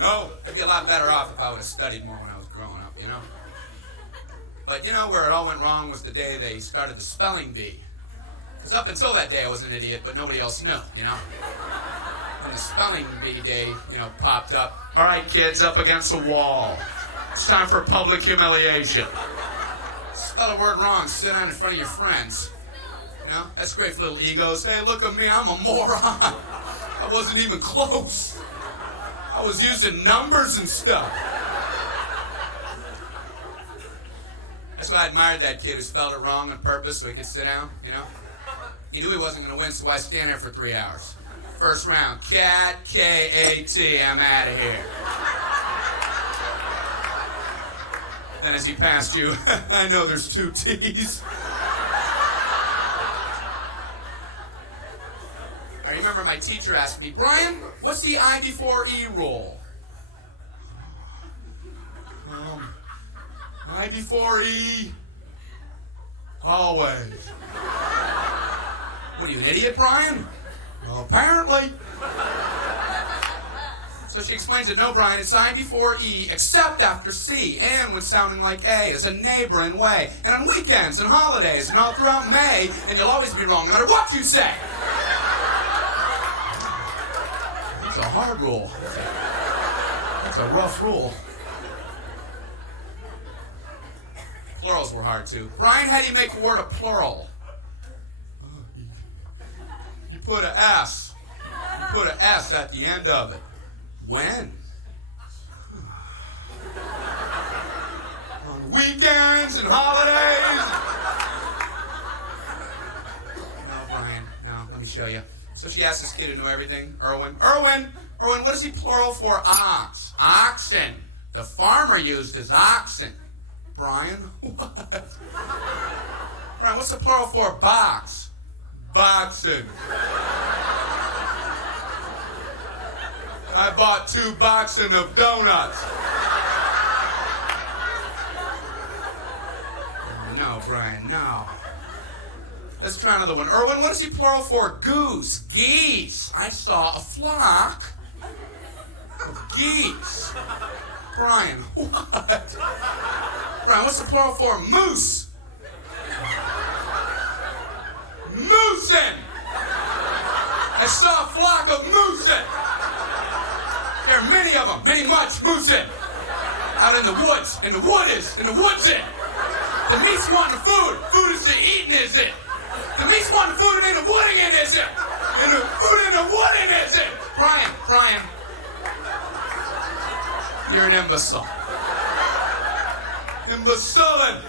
No, I'd be a lot better off if I would have studied more when I was growing up, you know? But you know where it all went wrong was the day they started the spelling bee. Because up until that day I was an idiot, but nobody else knew, you know? When the spelling bee day, you know, popped up. All right, kids, up against the wall. It's time for public humiliation. Spell a word wrong, sit down in front of your friends. You know, that's great for little egos. Hey, look at me, I'm a moron. I wasn't even close. I was using numbers and stuff. That's why I admired that kid who spelled it wrong on purpose so he could sit down, you know? He knew he wasn't going to win, so why stand there for 3 hours? First round, cat, K-A-T, I'm out of here. Then as he passed you, I know there's 2 T's. I remember my teacher asked me, Brian, what's the I before E rule? I before E, always. What are you, an idiot, Brian? Well, apparently. So she explains it, no, Brian, it's I before E, except after C, and when sounding like A, as a neighboring way, and on weekends and holidays, and all throughout May, and you'll always be wrong no matter what you say. That's a hard rule. That's a rough rule. Plurals were hard, too. Brian, how do you make a word a plural? You put an S. You put an S at the end of it. When? On weekends and holidays. No, Brian, no, let me show you. So she asked this kid who knew everything, Erwin, what is he plural for? Ox. Oxen. The farmer used his oxen. Brian, what? Brian, what's the plural for box? Boxing. I bought 2 boxing of donuts. No, Brian, no. Let's try another one. Erwin, what is he plural for? Goose. Geese. I saw a flock of geese. Brian, what? Brian, what's the plural for? Moose. Moosin'. I saw a flock of moosin'. There are many of them, many much moosin'. Out in the woods, in the woodsin'. The meat's wanting the food. Food is to eating, is it? The meat's wanting the food, it ain't a wooding in, is it? And the food in the wooding, is it? Brian. You're an imbecile. Imbecilin'.